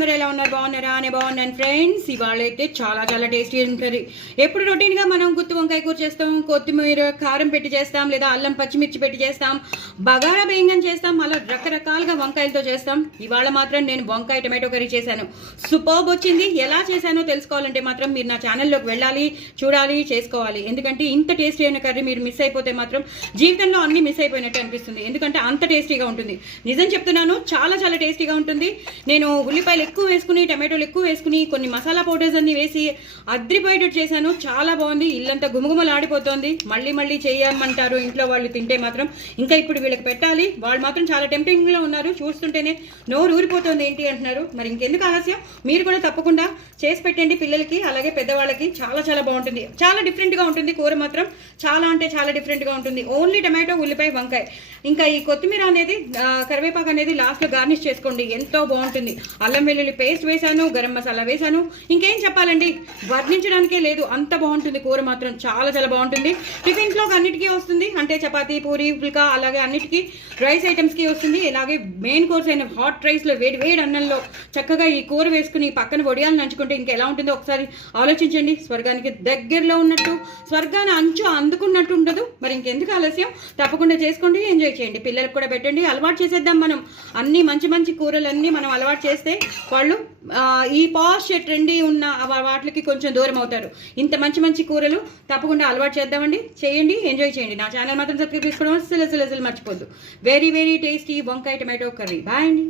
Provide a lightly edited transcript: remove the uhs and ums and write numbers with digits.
అందరూ ఎలా ఉన్నారు? బాగున్నారా? అని బాగున్నాను ఫ్రెండ్స్. ఇవాళ అయితే చాలా చాలా టేస్టీ ఉంటుంది. ఎప్పుడు రొటీన్గా మనం గుత్తి వంకాయ కూర చేస్తాం, కొత్తిమీర కారం పెట్టి చేస్తాం, లేదా అల్లం పచ్చిమిర్చి పెట్టి చేస్తాం, బగారా బెంగన్ చేస్తాం, అలా రకరకాలుగా వంకాయలతో చేస్తాం. ఇవాళ మాత్రం నేను వంకాయ టమాటో కర్రీ చేశాను. సూపర్బ్ వచ్చింది. ఎలా చేశానో తెలుసుకోవాలంటే మాత్రం మీరు నా ఛానల్లోకి వెళ్ళాలి, చూడాలి, చేసుకోవాలి. ఎందుకంటే ఇంత టేస్టీ అయిన కర్రీ మీరు మిస్ అయిపోతే మాత్రం జీవితంలో అన్ని మిస్ అయిపోయినట్టు అనిపిస్తుంది. ఎందుకంటే అంత టేస్టీగా ఉంటుంది. నిజం చెప్తున్నాను, చాలా చాలా టేస్టీగా ఉంటుంది. నేను ఉల్లిపాయలు ఎక్కువ వేసుకుని, టమాటోలు ఎక్కువ వేసుకుని, కొన్ని మసాలా పౌడర్స్ అన్ని వేసి అద్రిపోయేటట్టు చేశాను. చాలా బాగుంది. ఇల్లంతా గుమగుమలు ఆడిపోతుంది. మళ్ళీ మళ్ళీ చేయమంటారు ఇంట్లో వాళ్ళు తింటే మాత్రం. ఇంకా ఇప్పుడు వీళ్ళకి పెట్టాలి. వాళ్ళు మాత్రం చాలా టెంప్టింగ్లో ఉన్నారు. చూస్తుంటేనే నోరు ఊరిపోతుంది ఏంటి అంటున్నారు. మరి ఇంకెందుకు ఆలస్యం, మీరు కూడా తప్పకుండా చేసి పెట్టండి పిల్లలకి, అలాగే పెద్దవాళ్ళకి. చాలా చాలా బాగుంటుంది. చాలా డిఫరెంట్గా ఉంటుంది కూర మాత్రం. చాలా అంటే చాలా డిఫరెంట్గా ఉంటుంది. ఓన్లీ టమాటో, ఉల్లిపాయ, వంకాయ, ఇంకా ఈ కొత్తిమీర అనేది, కరివేపాకు అనేది లాస్ట్లో గార్నిష్ చేసుకోండి. ఎంతో బాగుంటుంది. అల్లం వెల్లుల్లి పేస్ట్ వేసాను, గరం మసాలా వేసాను. ఇంకేం చెప్పాలండి, వర్ణించడానికే లేదు. అంత బాగుంటుంది కూర మాత్రం. చాలా చాలా బాగుంటుంది. టిఫిన్స్లోకి అన్నిటికీ వస్తుంది. అంటే చపాతీ, పూరి, పుల్కా, అలాగే అన్నిటికీ రైస్ ఐటమ్స్కి వస్తుంది. ఇలాగే మెయిన్ కోర్స్ అయిన హాట్ రైస్లో, వేడి వేడి అన్నంలో చక్కగా ఈ కూర వేసుకుని పక్కన వడియాలు నంచుకుంటే ఇంకా ఎలా ఉంటుందో ఒకసారి ఆలోచించండి. స్వర్గానికి దగ్గరలో ఉన్నట్టు, స్వర్గాన్ని అంచు అందుకున్నట్టు ఉండదు. మరి ఇంకెందుకు ఆలస్యం, తప్పకుండా చేసుకోండి, ఎంజాయ్ చేయండి. పిల్లలకు కూడా పెట్టండి. అలవాటు చేసేద్దాం మనం. అన్ని మంచి మంచి కూరలన్నీ మనం అలవాటు చేస్తే వాళ్ళు ఈ పాష్ ట్రెండీ ఉన్న వాటికి కొంచెం దూరం అవుతారు. ఇంత మంచి మంచి కూరలు తప్పకుండా అలవాటు చేద్దామండి. చేయండి, ఎంజాయ్ చేయండి. నా ఛానల్ మాత్రం సబ్స్క్రైబ్ చేసుకోవడం అసలు మర్చిపోద్దు. వెరీ వెరీ టేస్టీ వంకాయ టమాటో కర్రీ. బాయ్ అండి.